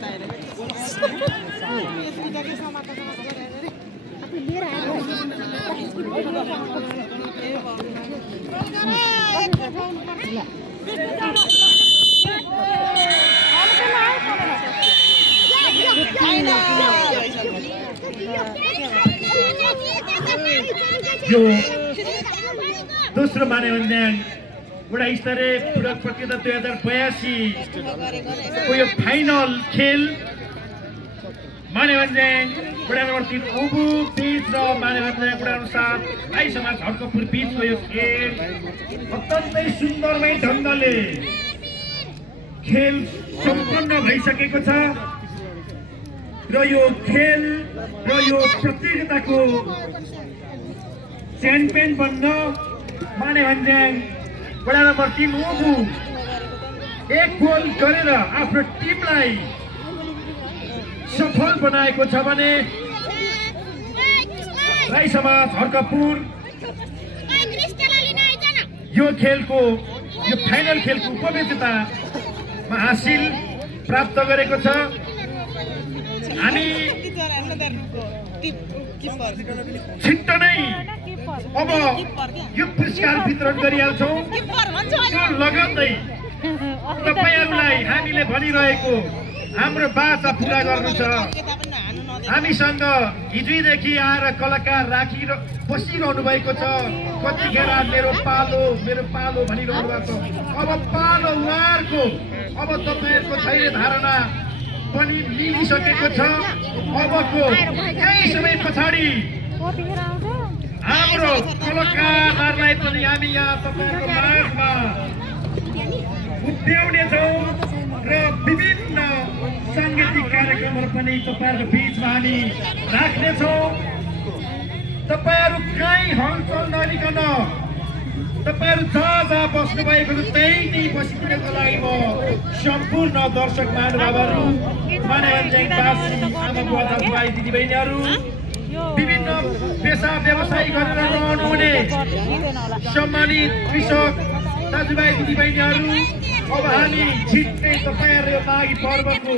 यो दोस्रो मानवन्याङ वडा स्तरीय पूरक प्रतियोगिता 2082 को यो फाइनल खेल मानवन्याङ वडा नम्बर 3 उबु बीच र मानवन्याङ वडा अनुसार भाइ समाज हड्कपुर बीचको यो खेल अत्यन्तै सुन्दरमय ढङ्गले खेल सम्पन्न भइसकेको छ र यो खेल र यो प्रतियोगिताको च्याम्पियन बन्न मानवन्याङ वडा नम्बर 3 उबु एक गोल गरेर आफ्नो टिमलाई सफल बनाएको छ भने राई समाज हड्कपुर यो खेलको यो फाइनल खेलको उपविजेतामा हासिल प्राप्त गरेको छ। हामी छिट्टो नै अब यो पुरस्कार वितरण गरिहाल्छौँ। त्यो लगत्तै तपाईहरुलाई हामीले भनिरहेको हाम्रो बाचा पूरा गर्नु छ। हामीसँग हिजोदेखि आएर कलाकार राखी बसिरहनु भएको छ। कतिखेर मेरो पालो भनिरहनु भएको छ। अब पालो उहाँहरूको अब तपाईहरुको धैर्य धारणा पनि मिलिसकेको छ। अबको केही समय पछाडि हाम्रो कलाकारहरूलाई पनि हामी यहाँ तपाईहरुको माझमा उभ्याउनेछौँ र विभिन्न सांगीतिक कार्यक्रमहरू पनि तपाईहरुको बीचमा हामी राख्नेछौँ। तपाईहरु कहीँ हलचल नलिकन तपाईहरु जहाँ बस्नु भएको छ त्यही बसिदिनको लागि म सम्पूर्ण दर्शक महानुभावहरू मानवन्याङवासी आमा बुवा दाजुभाइ दिदीबहिनीहरू विभिन्न पेसा व्यवसाय गरेर रहनुहुने सम्मानित कृषक दाजुभाइ दिदीबहिनीहरू अब हामी छिट्टै तपाईहरु यो माघी पर्वको